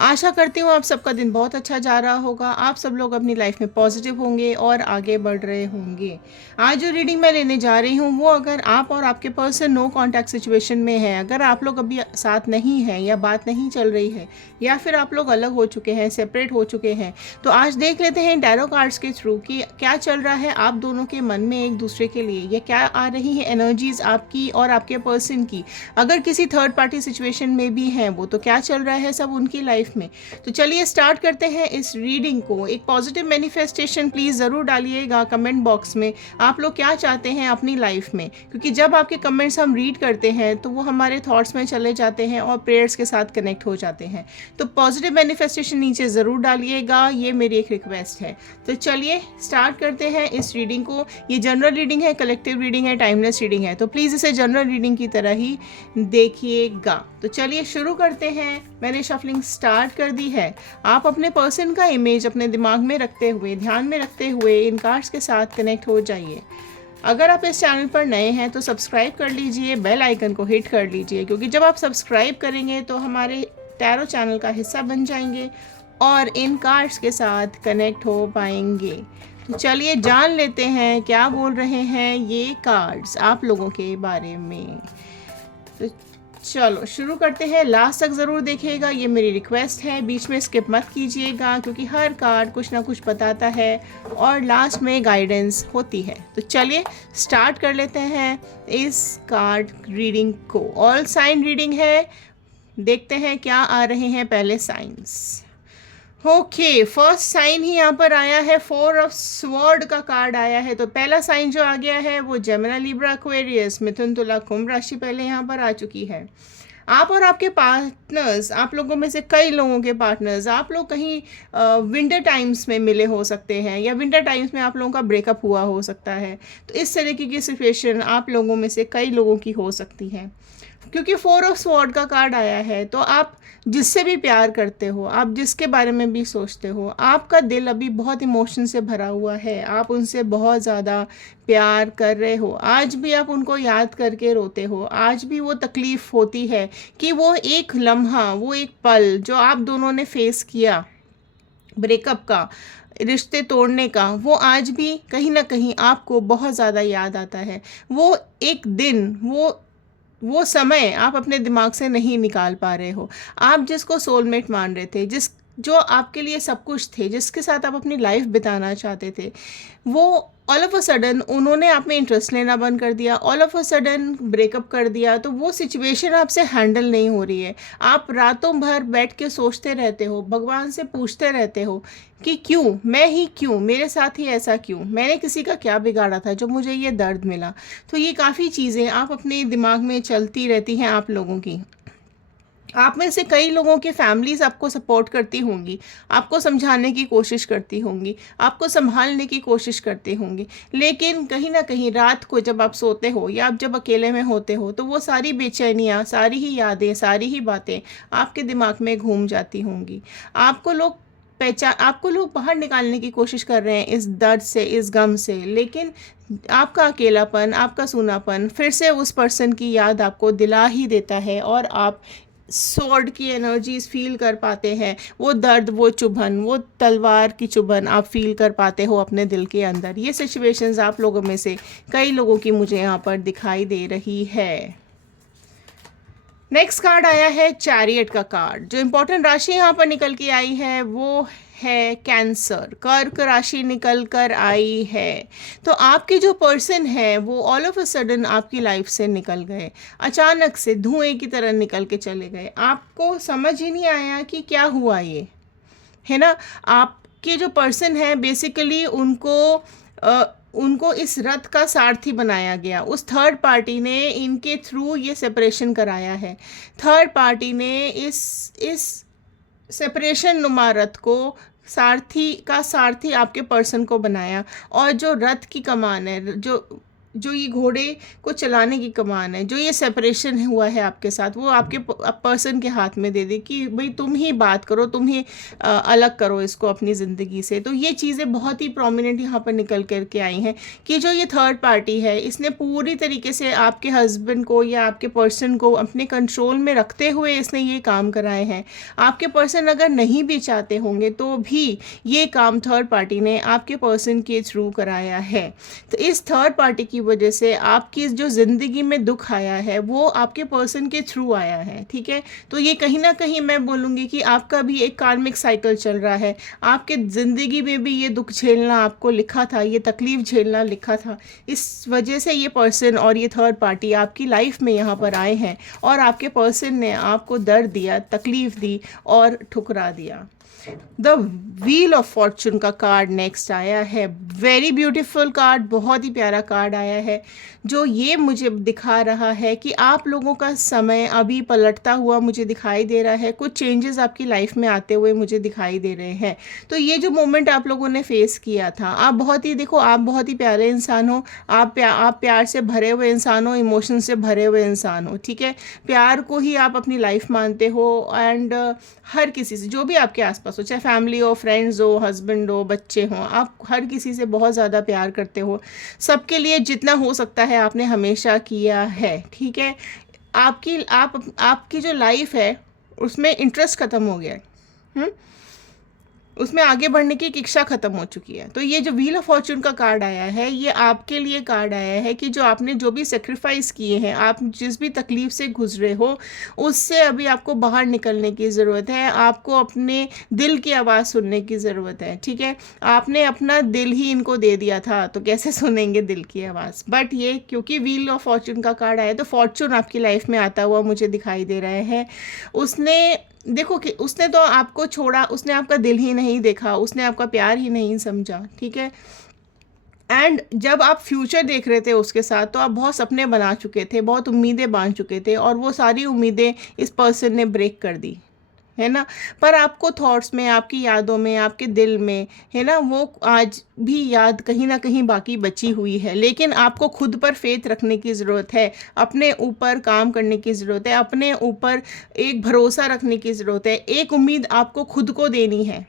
आशा करती हूँ आप सबका दिन बहुत अच्छा जा रहा होगा, आप सब लोग अपनी लाइफ में पॉजिटिव होंगे और आगे बढ़ रहे होंगे। आज जो रीडिंग मैं लेने जा रही हूँ वो अगर आप और आपके पर्सन नो कांटेक्ट सिचुएशन में है, अगर आप लोग अभी साथ नहीं हैं या बात नहीं चल रही है या फिर आप लोग अलग हो चुके हैं, सेपरेट हो चुके हैं, तो आज देख लेते हैं टैरो कार्ड्स के थ्रू कि क्या चल रहा है आप दोनों के मन में एक दूसरे के लिए, या क्या आ रही है एनर्जीज आपकी और आपके पर्सन की। अगर किसी थर्ड पार्टी सिचुएशन में भी हैं वो, तो क्या चल रहा है सब उनकी लाइफ में। तो चलिए स्टार्ट करते हैं इस रीडिंग को। एक पॉजिटिव मैनिफेस्टेशन प्लीज़ ज़रूर डालिएगा कमेंट बॉक्स में, आप लोग क्या चाहते हैं अपनी लाइफ में, क्योंकि जब आपके कमेंट्स हम रीड करते हैं तो वो हमारे थॉट्स में चले जाते हैं और प्रेयर्स के साथ कनेक्ट हो जाते हैं। तो पॉजिटिव मैनिफेस्टेशन नीचे ज़रूर डालिएगा, ये मेरी एक रिक्वेस्ट है। तो चलिए स्टार्ट करते हैं इस रीडिंग को। ये जनरल रीडिंग है, कलेक्टिव रीडिंग है, टाइमलेस रीडिंग है, तो प्लीज़ इसे जनरल रीडिंग की तरह ही देखिएगा। तो चलिए शुरू करते हैं। मैंने शफलिंग स्टार्ट कर दी है। आप अपने पर्सन का इमेज अपने दिमाग में रखते हुए, ध्यान में रखते हुए इन कार्ड्स के साथ कनेक्ट हो जाइए। अगर आप इस चैनल पर नए हैं तो सब्सक्राइब कर लीजिए, बेल आइकन को हिट कर लीजिए, क्योंकि जब आप सब्सक्राइब करेंगे तो हमारे टैरो चैनल का हिस्सा बन जाएंगे और इन कार्ड्स के साथ कनेक्ट हो पाएंगे। तो चलिए जान लेते हैं क्या बोल रहे हैं ये कार्ड्स आप लोगों के बारे में। तो चलो शुरू करते हैं। लास्ट तक ज़रूर देखिएगा, ये मेरी रिक्वेस्ट है। बीच में स्किप मत कीजिएगा, क्योंकि हर कार्ड कुछ ना कुछ बताता है और लास्ट में गाइडेंस होती है। तो चलिए स्टार्ट कर लेते हैं इस कार्ड रीडिंग को। ऑल साइन रीडिंग है, देखते हैं क्या आ रहे हैं पहले साइंस। ओके, फर्स्ट साइन ही यहाँ पर आया है, 4 ऑफ स्वॉर्ड का कार्ड आया है। तो पहला साइन जो आ गया है वो जेमिनी, लिब्रा, एक्वेरियस, मिथुन, तुला, कुंभ राशि पहले यहाँ पर आ चुकी है। आप और आपके पार्टनर्स, आप लोगों में से कई लोगों के पार्टनर्स, आप लोग कहीं विंटर टाइम्स में मिले हो सकते हैं, या विंटर टाइम्स में आप लोगों का ब्रेकअप हुआ हो सकता है। तो इस तरीके की सिचुएशन आप लोगों में से कई लोगों की हो सकती है, क्योंकि 4 ऑफ स्वॉर्ड का कार्ड आया है। तो आप जिससे भी प्यार करते हो, आप जिसके बारे में भी सोचते हो, आपका दिल अभी बहुत इमोशन से भरा हुआ है, आप उनसे बहुत ज़्यादा प्यार कर रहे हो, आज भी आप उनको याद करके रोते हो, आज भी वो तकलीफ़ होती है कि वो एक लम्हा, वो एक पल जो आप दोनों ने फेस किया, ब्रेकअप का, रिश्ते तोड़ने का, वो आज भी कहीं ना कहीं आपको बहुत ज़्यादा याद आता है। वो एक दिन, वो समय आप अपने दिमाग से नहीं निकाल पा रहे हो। आप जिसको सोलमेट मान रहे थे, जो आपके लिए सब कुछ थे, जिसके साथ आप अपनी लाइफ बिताना चाहते थे, वो ऑल ऑफ अ सडन उन्होंने आप में इंटरेस्ट लेना बंद कर दिया, all of a sudden breakup कर दिया। तो वो सिचुएशन आपसे हैंडल नहीं हो रही है। आप रातों भर बैठ के सोचते रहते हो, भगवान से पूछते रहते हो कि क्यों, मैं ही क्यों, मेरे साथ ही ऐसा क्यों, मैंने किसी का क्या बिगाड़ा था जो मुझे ये दर्द मिला। तो ये काफ़ी चीज़ें आप अपने दिमाग में चलती रहती हैं आप लोगों की। आप में से कई लोगों की फैमिलीज़ आपको सपोर्ट करती होंगी, आपको समझाने की कोशिश करती होंगी, आपको संभालने की कोशिश करती होंगी, लेकिन कहीं ना कहीं रात को जब आप सोते हो या आप जब अकेले में होते हो, तो वो सारी बेचैनियाँ, सारी ही यादें, सारी ही बातें आपके दिमाग में घूम जाती होंगी। आपको लोग बाहर निकालने की कोशिश कर रहे हैं इस दर्द से, इस गम से, लेकिन आपका अकेलापन, आपका सूनापन फिर से उस पर्सन की याद आपको दिला ही देता है और आप स्वॉर्ड की एनर्जीज फील कर पाते हैं। वो दर्द, वो चुभन, वो तलवार की चुभन आप फील कर पाते हो अपने दिल के अंदर। ये सिचुएशंस आप लोगों में से कई लोगों की मुझे यहाँ पर दिखाई दे रही है। नेक्स्ट कार्ड आया है चैरियट का कार्ड। जो इंपॉर्टेंट राशि यहाँ पर निकल के आई है वो है कैंसर, कर्क राशि निकल कर आई है। तो आपके जो पर्सन है वो ऑल ऑफ अ सडन आपकी लाइफ से निकल गए, अचानक से धुएं की तरह निकल के चले गए। आपको समझ ही नहीं आया कि क्या हुआ ये, है ना। आपके जो पर्सन है बेसिकली उनको इस रथ का सारथी बनाया गया, उस थर्ड पार्टी ने इनके थ्रू ये सेपरेशन कराया है। थर्ड पार्टी ने इस सेपरेशन नुमा रथ को सारथी आपके पर्सन को बनाया, और जो रथ की कमान है, जो जो ये घोड़े को चलाने की कमान है, जो ये सेपरेशन हुआ है आपके साथ, वो आपके पर्सन के हाथ में दे दे कि भाई तुम ही बात करो, तुम ही अलग करो इसको अपनी ज़िंदगी से। तो ये चीज़ें बहुत ही प्रोमिनेंट यहाँ पर निकल करके आई हैं कि जो ये थर्ड पार्टी है इसने पूरी तरीके से आपके हस्बैंड को या आपके पर्सन को अपने कंट्रोल में रखते हुए इसने ये काम कराए हैं। आपके पर्सन अगर नहीं भी चाहते होंगे तो भी ये काम थर्ड पार्टी ने आपके पर्सन के थ्रू कराया है। तो इस थर्ड पार्टी की वजह से आपकी जो ज़िंदगी में दुख आया है वो आपके पर्सन के थ्रू आया है, ठीक है। तो ये कहीं ना कहीं मैं बोलूँगी कि आपका भी एक कार्मिक साइकिल चल रहा है। आपके ज़िंदगी में भी ये दुख झेलना आपको लिखा था, ये तकलीफ़ झेलना लिखा था। इस वजह से ये पर्सन और ये थर्ड पार्टी आपकी लाइफ में यहाँ पर आए हैं और आपके पर्सन ने आपको दर्द दिया, तकलीफ़ दी और ठुकरा दिया। द व्हील ऑफ फॉर्चून का कार्ड नेक्स्ट आया है। वेरी ब्यूटीफुल कार्ड, बहुत ही प्यारा कार्ड आया है जो ये मुझे दिखा रहा है कि आप लोगों का समय अभी पलटता हुआ मुझे दिखाई दे रहा है। कुछ चेंजेस आपकी लाइफ में आते हुए मुझे दिखाई दे रहे हैं। तो ये जो मोमेंट आप लोगों ने फेस किया था, आप बहुत ही देखो, आप बहुत ही प्यारे इंसान हो, आप प्यार से भरे हुए इंसान हो, इमोशन से भरे हुए इंसान हो, ठीक है। प्यार को ही आप अपनी लाइफ मानते हो एंड हर किसी से, जो भी आपके आसपास हो, चाहे फैमिली हो, फ्रेंड्स हो, हस्बैंड हो, बच्चे हों, आप हर किसी से बहुत ज़्यादा प्यार करते हो। सबके लिए जितना हो सकता है आपने हमेशा किया है, ठीक है। आपकी जो लाइफ है उसमें इंटरेस्ट ख़त्म हो गया है, उसमें आगे बढ़ने की एक इच्छा खत्म हो चुकी है। तो ये जो व्हील ऑफ फॉर्चून का कार्ड आया है ये आपके लिए कार्ड आया है कि जो आपने जो भी सेक्रीफाइस किए हैं, आप जिस भी तकलीफ से गुजरे हो, उससे अभी आपको बाहर निकलने की ज़रूरत है। आपको अपने दिल की आवाज़ सुनने की ज़रूरत है, ठीक है। आपने अपना दिल ही इनको दे दिया था तो कैसे सुनेंगे दिल की आवाज़। बट ये क्योंकि व्हील ऑफ फॉर्चून का कार्ड आया तो फॉर्चून आपकी लाइफ में आता हुआ मुझे दिखाई दे रहा है। उसने देखो कि उसने तो आपको छोड़ा, उसने आपका दिल ही नहीं देखा, उसने आपका प्यार ही नहीं समझा, ठीक है। एंड जब आप फ्यूचर देख रहे थे उसके साथ तो आप बहुत सपने बना चुके थे, बहुत उम्मीदें बांध चुके थे और वो सारी उम्मीदें इस पर्सन ने ब्रेक कर दी, है ना। पर आपको थॉट्स में, आपकी यादों में, आपके दिल में, है ना, वो आज भी याद कहीं ना कहीं बाकी बची हुई है। लेकिन आपको खुद पर फेथ रखने की ज़रूरत है, अपने ऊपर काम करने की ज़रूरत है, अपने ऊपर एक भरोसा रखने की ज़रूरत है। एक उम्मीद आपको खुद को देनी है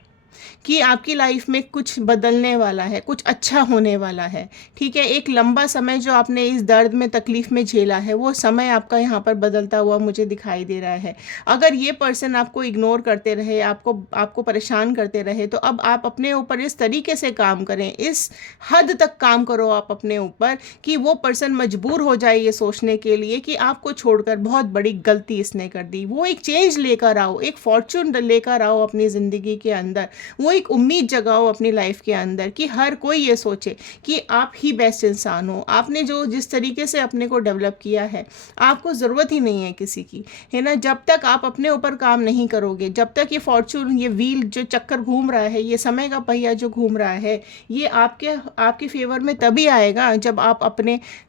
कि आपकी लाइफ में कुछ बदलने वाला है, कुछ अच्छा होने वाला है, ठीक है। एक लंबा समय जो आपने इस दर्द में, तकलीफ़ में झेला है, वो समय आपका यहाँ पर बदलता हुआ मुझे दिखाई दे रहा है। अगर ये पर्सन आपको इग्नोर करते रहे, आपको परेशान करते रहे, तो अब आप अपने ऊपर इस तरीके से काम करें, इस हद तक काम करो आप अपने ऊपर कि वो पर्सन मजबूर हो जाए ये सोचने के लिए कि आपको छोड़कर बहुत बड़ी गलती इसने कर दी। वो एक चेंज लेकर आओ, एक फॉर्चून लेकर आओ अपनी ज़िंदगी के अंदर। वो एक उम्मीद जगाओ अपनी लाइफ के अंदर कि हर कोई ये सोचे कि आप ही बेस्ट इंसान हो। आपने जो जिस तरीके से अपने को डेवलप किया है, आपको ज़रूरत ही नहीं है किसी की, है ना। जब तक आप अपने ऊपर काम नहीं करोगे, जब तक ये फॉर्चून, ये व्हील जो चक्कर घूम रहा है, ये समय का पहिया जो घूम रहा है, ये आपके फेवर में तभी आएगा जब आप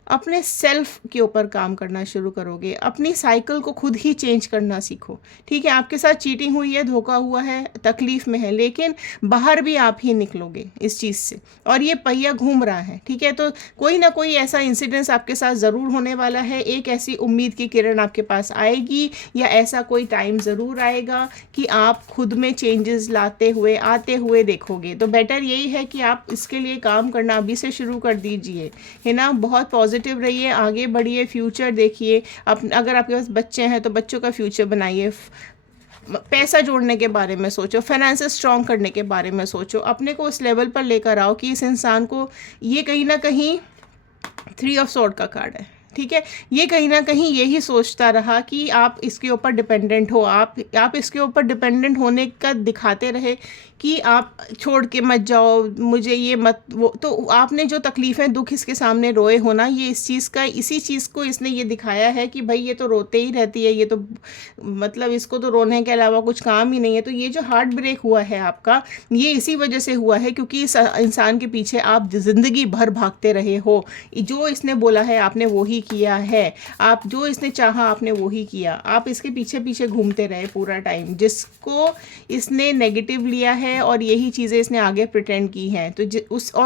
अपने सेल्फ के ऊपर काम करना शुरू करोगे। अपनी साइकिल को खुद ही चेंज करना सीखो, ठीक है। आपके साथ चीटिंग हुई है, धोखा हुआ है, तकलीफ़ में है, लेकिन बाहर भी आप ही निकलोगे इस चीज़ से और ये पहिया घूम रहा है, ठीक है। तो कोई ना कोई ऐसा इंसिडेंस आपके साथ ज़रूर होने वाला है। एक ऐसी उम्मीद की किरण आपके पास आएगी या ऐसा कोई टाइम ज़रूर आएगा कि आप खुद में चेंजेस आते हुए देखोगे। तो बेटर यही है कि आप इसके लिए काम करना अभी से शुरू कर दीजिए, है ना। बहुत पॉजिटिव रहिए, आगे बढ़िए, फ्यूचर देखिए। अगर आपके पास बच्चे हैं तो बच्चों का फ्यूचर बनाइए, पैसा जोड़ने के बारे में सोचो, फाइनेंस स्ट्रॉन्ग करने के बारे में सोचो, अपने को उस लेवल पर लेकर आओ कि इस इंसान को, ये कहीं ना कहीं 3 ऑफ स्वॉर्ड का कार्ड है, ठीक है। ये कहीं ना कहीं यही सोचता रहा कि आप इसके ऊपर डिपेंडेंट हो, आप इसके ऊपर डिपेंडेंट होने का दिखाते रहे कि आप छोड़ के मत जाओ मुझे, ये मत वो। तो आपने जो तकलीफ़ें, दुख इसके सामने रोए हो ना, ये इसी चीज़ को इसने ये दिखाया है कि भाई ये तो रोते ही रहती है, ये तो मतलब इसको तो रोने के अलावा कुछ काम ही नहीं है। तो ये जो हार्ट ब्रेक हुआ है आपका, ये इसी वजह से हुआ है क्योंकि इस इंसान के पीछे आप ज़िंदगी भर भागते रहे हो। जो इसने बोला है आपने वो ही किया है, आप जो इसने चाहा आपने वो ही किया, आप इसके पीछे पीछे घूमते रहे पूरा टाइम, जिसको इसने नेगेटिव लिया है और यही चीज़ें इसने आगे प्रिटेंड की हैं। तो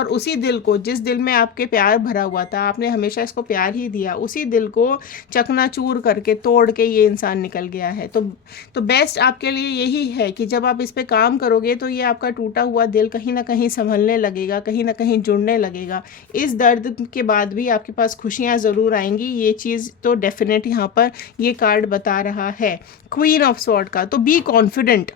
उसी दिल को, जिस दिल में आपके प्यार भरा हुआ था, आपने हमेशा इसको प्यार ही दिया, उसी दिल को चकनाचूर करके तोड़ के ये इंसान निकल गया है। तो बेस्ट आपके लिए यही है कि जब आप इस पे काम करोगे तो ये आपका टूटा हुआ दिल कहीं ना कहीं संभलने लगेगा, कहीं ना कहीं जुड़ने लगेगा। इस दर्द के बाद भी आपके पास खुशियाँ ज़रूर आएंगी, ये चीज़ तो डेफिनेट यहाँ पर ये कार्ड बता रहा है। क्वीन ऑफ स्वॉर्ड का, तो be confident.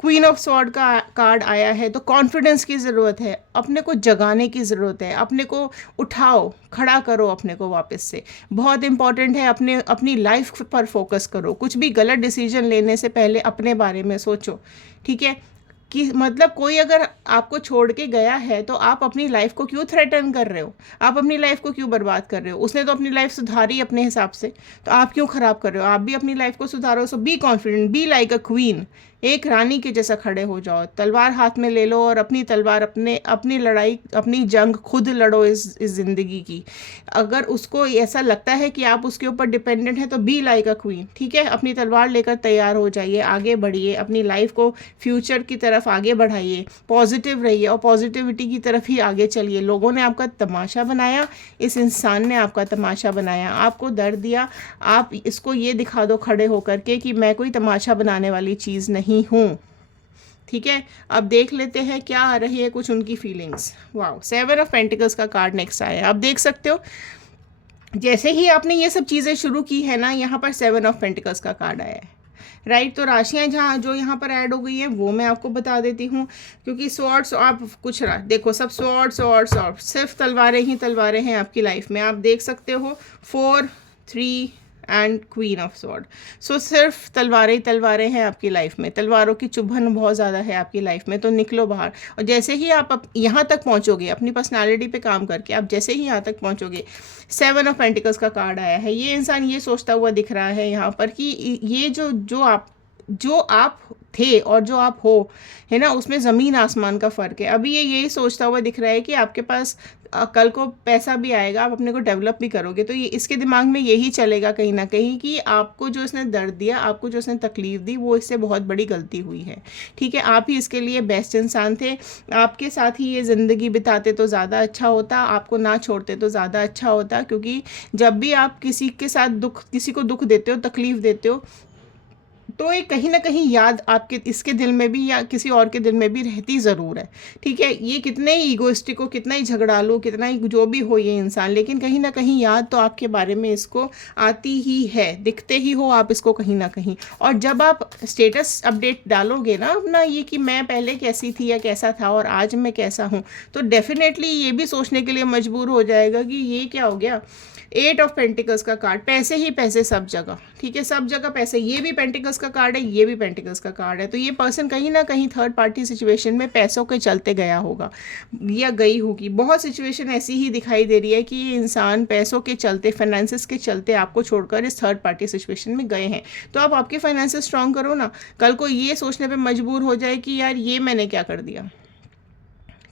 Queen of sword का कार्ड आया है तो कॉन्फिडेंस की ज़रूरत है, अपने को जगाने की ज़रूरत है, अपने को उठाओ, खड़ा करो अपने को वापस से। बहुत इंपॉर्टेंट है, अपनी लाइफ पर फोकस करो, कुछ भी गलत डिसीजन लेने से पहले अपने बारे में सोचो, ठीक है। कि मतलब कोई अगर आपको छोड़ के गया है तो आप अपनी लाइफ को क्यों थ्रेटन कर रहे हो, आप अपनी लाइफ को क्यों बर्बाद कर रहे हो। उसने तो अपनी लाइफ सुधारी अपने हिसाब से, तो आप क्यों ख़राब कर रहे हो। आप भी अपनी लाइफ को सुधारो। So be confident, be like a queen, एक रानी के जैसा खड़े हो जाओ, तलवार हाथ में ले लो और अपनी तलवार, अपनी लड़ाई, अपनी जंग खुद लड़ो इस ज़िंदगी की। अगर उसको ऐसा लगता है कि आप उसके ऊपर डिपेंडेंट हैं तो बी लाइक अ क्वीन, ठीक है। अपनी तलवार लेकर तैयार हो जाइए, आगे बढ़िए, अपनी लाइफ को फ्यूचर की तरफ आगे बढ़ाइए, पॉजिटिव रहिए और पॉजिटिविटी की तरफ ही आगे चलिए। लोगों ने आपका तमाशा बनाया, इस इंसान ने आपका तमाशा बनाया, आपको दर्द दिया, आप इसको ये दिखा दो खड़े होकर के कि मैं कोई तमाशा बनाने वाली चीज़ नहीं हूँ, ठीक है। अब देख लेते हैं क्या आ रही है कुछ उनकी फीलिंग्स। वाओ, 7 ऑफ पेंटिकल्स का कार्ड नेक्स्ट आया है। आप देख सकते हो जैसे ही आपने ये सब चीज़ें शुरू की है ना, यहाँ पर 7 ऑफ पेंटिकल्स का कार्ड आया है, राइट। तो राशियाँ जहाँ जो यहाँ पर ऐड हो गई हैं वो मैं आपको बता देती हूँ, क्योंकि स्वॉर्ड्स आप कुछ देखो, सब स्वॉर्ड सिर्फ तलवारें ही तलवारें हैं आपकी लाइफ में। आप देख सकते हो 4, 3 एंड क्वीन ऑफ स्वॉर्ड। सो सिर्फ तलवारें ही तलवारें हैं आपकी लाइफ में, तलवारों की चुभन बहुत ज़्यादा है आपकी लाइफ में। तो निकलो बाहर, और जैसे ही आप यहाँ तक पहुँचोगे अपनी पर्सनालिटी पे काम करके, आप जैसे ही यहाँ तक पहुँचोगे, 7 ऑफ पेंटिकल्स का कार्ड आया है। ये इंसान ये सोचता हुआ दिख रहा है यहाँ पर कि ये जो आप थे और जो आप हो, है ना, उसमें ज़मीन आसमान का फ़र्क है। अभी ये यही सोचता हुआ दिख रहा है कि आपके पास कल को पैसा भी आएगा, आप अपने को डेवलप भी करोगे। तो ये इसके दिमाग में यही चलेगा कहीं ना कहीं कि आपको जो इसने दर्द दिया, आपको जो इसने तकलीफ़ दी, वो इससे बहुत बड़ी गलती हुई है, ठीक है। आप ही इसके लिए बेस्ट इंसान थे, आपके साथ ही ये ज़िंदगी बिताते तो ज़्यादा अच्छा होता, आपको ना छोड़ते तो ज़्यादा अच्छा होता। क्योंकि जब भी आप किसी के साथ किसी को दुख देते हो, तकलीफ़ देते हो, तो ये कहीं ना कहीं याद आपके इसके दिल में भी या किसी और के दिल में भी रहती ज़रूर है, ठीक है। ये कितने ही ईगोइस्टिक हो, कितना ही झगड़ालू, कितना ही जो भी हो ये इंसान, लेकिन कहीं ना कहीं याद तो आपके बारे में इसको आती ही है, दिखते ही हो आप इसको कहीं ना कहीं। और जब आप स्टेटस अपडेट डालोगे ना अपना, ये कि मैं पहले कैसी थी या कैसा था और आज मैं कैसा हूँ, तो डेफिनेटली ये भी सोचने के लिए मजबूर हो जाएगा कि ये क्या हो गया। 8 ऑफ पेंटिकल्स का कार्ड, पैसे ही पैसे सब जगह, ठीक है, सब जगह पैसे। ये भी पेंटिकल्स का कार्ड है, ये भी पेंटिकल्स का कार्ड है। तो ये पर्सन कहीं ना कहीं थर्ड पार्टी सिचुएशन में पैसों के चलते गया होगा या गई होगी। बहुत सिचुएशन ऐसी ही दिखाई दे रही है कि ये इंसान पैसों के चलते, फाइनेंसिस के चलते आपको छोड़कर इस थर्ड पार्टी सिचुएशन में गए हैं। तो आप आपके फाइनेंसिस स्ट्रॉन्ग करो ना, कल को ये सोचने पर मजबूर हो जाए कि यार ये मैंने क्या कर दिया,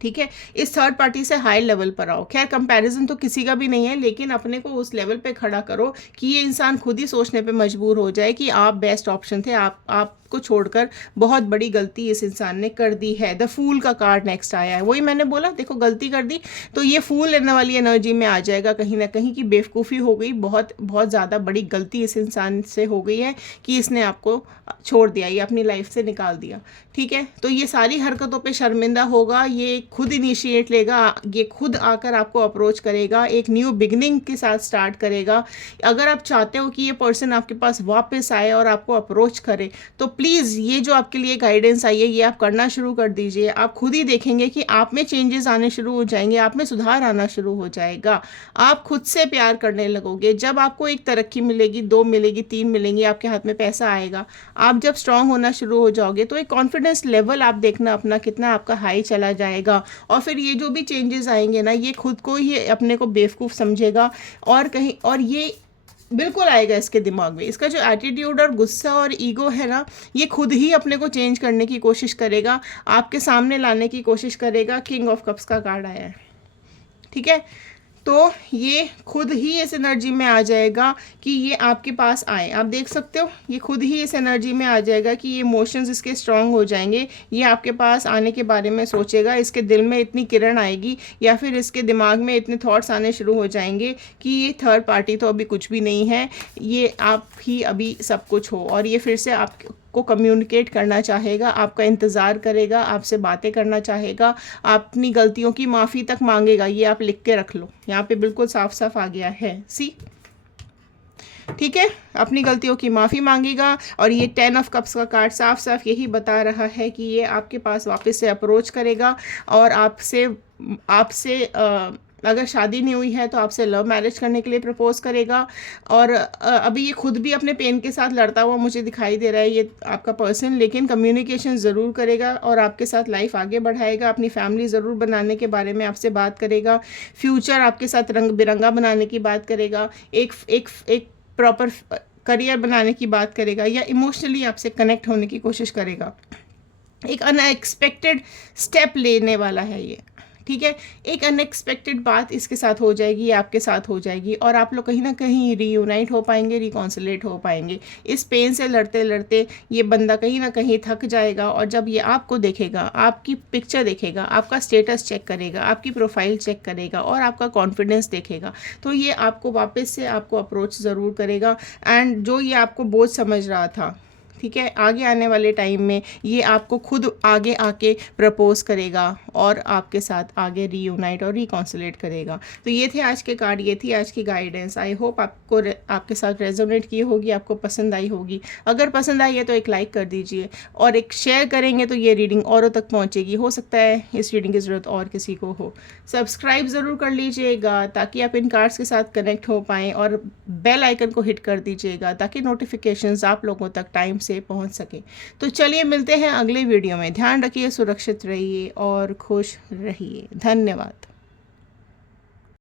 ठीक है। इस थर्ड पार्टी से हाई लेवल पर आओ। खैर कंपैरिजन तो किसी का भी नहीं है, लेकिन अपने को उस लेवल पे खड़ा करो कि ये इंसान खुद ही सोचने पे मजबूर हो जाए कि आप बेस्ट ऑप्शन थे, आपको छोड़कर बहुत बड़ी गलती इस इंसान ने कर दी है। द फूल का कार्ड नेक्स्ट आया है। वही मैंने बोला, देखो गलती कर दी तो ये फूल लेने वाली एनर्जी में आ जाएगा कहीं ना कहीं कि बेवकूफ़ी हो गई, बहुत बहुत ज़्यादा बड़ी गलती इस इंसान से हो गई है कि इसने आपको छोड़ दिया, ये अपनी लाइफ से निकाल दिया, ठीक है। तो ये सारी हरकतों पे शर्मिंदा होगा, ये खुद इनिशिएट लेगा, ये खुद आकर आपको अप्रोच करेगा, एक न्यू बिगनिंग के साथ स्टार्ट करेगा। अगर आप चाहते हो कि ये पर्सन आपके पास वापस आए और आपको अप्रोच करे, तो प्लीज़ ये जो आपके लिए गाइडेंस आई है ये आप करना शुरू कर दीजिए। आप खुद ही देखेंगे कि आप में चेंजेस आने शुरू हो जाएंगे, आप में सुधार आना शुरू हो जाएगा, आप खुद से प्यार करने लगोगे। जब आपको एक तरक्की मिलेगी, 2 मिलेगी, 3 मिलेंगी, आपके हाथ में पैसा आएगा, आप जब स्ट्रांग होना शुरू हो जाओगे तो एक कॉन्फिडेंस लेवल आप देखना अपना कितना आपका हाई चला जाएगा। और फिर ये जो भी चेंजेस आएंगे ना, ये खुद को ही अपने को बेवकूफ़ समझेगा और कहीं और ये बिल्कुल आएगा इसके दिमाग में। इसका जो एटीट्यूड और गुस्सा और ईगो है ना, ये खुद ही अपने को चेंज करने की कोशिश करेगा, आपके सामने लाने की कोशिश करेगा। किंग ऑफ कप्स का कार्ड आया है, ठीक है। तो ये खुद ही इस एनर्जी में आ जाएगा कि ये आपके पास आए। आप देख सकते हो, ये खुद ही इस एनर्जी में आ जाएगा कि ये इमोशंस इसके स्ट्रांग हो जाएंगे, ये आपके पास आने के बारे में सोचेगा, इसके दिल में इतनी किरण आएगी या फिर इसके दिमाग में इतने थॉट्स आने शुरू हो जाएंगे कि ये थर्ड पार्टी तो अभी कुछ भी नहीं है, ये आप ही अभी सब कुछ हो। और ये फिर से आप को कम्युनिकेट करना चाहेगा, आपका इंतज़ार करेगा, आपसे बातें करना चाहेगा, अपनी गलतियों की माफ़ी तक मांगेगा। ये आप लिख के रख लो, यहाँ पे बिल्कुल साफ साफ आ गया है, सी, ठीक है। अपनी गलतियों की माफ़ी मांगेगा। और ये 10 ऑफ कप्स का कार्ड साफ साफ यही बता रहा है कि ये आपके पास वापस से अप्रोच करेगा और आपसे आपसे अगर शादी नहीं हुई है तो आपसे लव मैरिज करने के लिए प्रपोज करेगा। और अभी ये खुद भी अपने पेन के साथ लड़ता हुआ मुझे दिखाई दे रहा है ये आपका पर्सन, लेकिन कम्युनिकेशन ज़रूर करेगा और आपके साथ लाइफ आगे बढ़ाएगा। अपनी फैमिली ज़रूर बनाने के बारे में आपसे बात करेगा, फ्यूचर आपके साथ रंग बिरंगा बनाने की बात करेगा, एक प्रॉपर करियर बनाने की बात करेगा, या इमोशनली आपसे कनेक्ट होने की कोशिश करेगा। एक अनएक्सपेक्टेड स्टेप लेने वाला है ये, ठीक है। एक अनएक्सपेक्टेड बात इसके साथ हो जाएगी, आपके साथ हो जाएगी और आप लोग कहीं ना कहीं रीयूनाइट हो पाएंगे, रिकॉन्सिलेट हो पाएंगे। इस पेन से लड़ते लड़ते ये बंदा कहीं ना कहीं थक जाएगा और जब ये आपको देखेगा, आपकी पिक्चर देखेगा, आपका स्टेटस चेक करेगा, आपकी प्रोफाइल चेक करेगा और आपका कॉन्फिडेंस देखेगा, तो ये आपको वापस से आपको अप्रोच ज़रूर करेगा। एंड जो ये आपको बोझ समझ रहा था, ठीक है, आगे आने वाले टाइम में ये आपको खुद आगे आके प्रपोज करेगा और आपके साथ आगे रीयूनाइट और रिकॉन्सिलेट करेगा। तो ये थे आज के कार्ड, ये थी आज की गाइडेंस। आई होप आपको आपके साथ रेजोनेट की होगी, आपको पसंद आई होगी। अगर पसंद आई है तो एक लाइक कर दीजिए और एक शेयर करेंगे तो ये रीडिंग औरों तक पहुँचेगी। हो सकता है इस रीडिंग की ज़रूरत और किसी को हो। सब्सक्राइब ज़रूर कर लीजिएगा ताकि आप इन कार्ड्स के साथ कनेक्ट हो पाएँ और बेल आइकन को हिट कर दीजिएगा ताकि नोटिफिकेशंस आप लोगों तक टाइम से पहुंच सके। तो चलिए मिलते हैं अगले वीडियो में। ध्यान रखिए, सुरक्षित रहिए और खुश रहिए। धन्यवाद।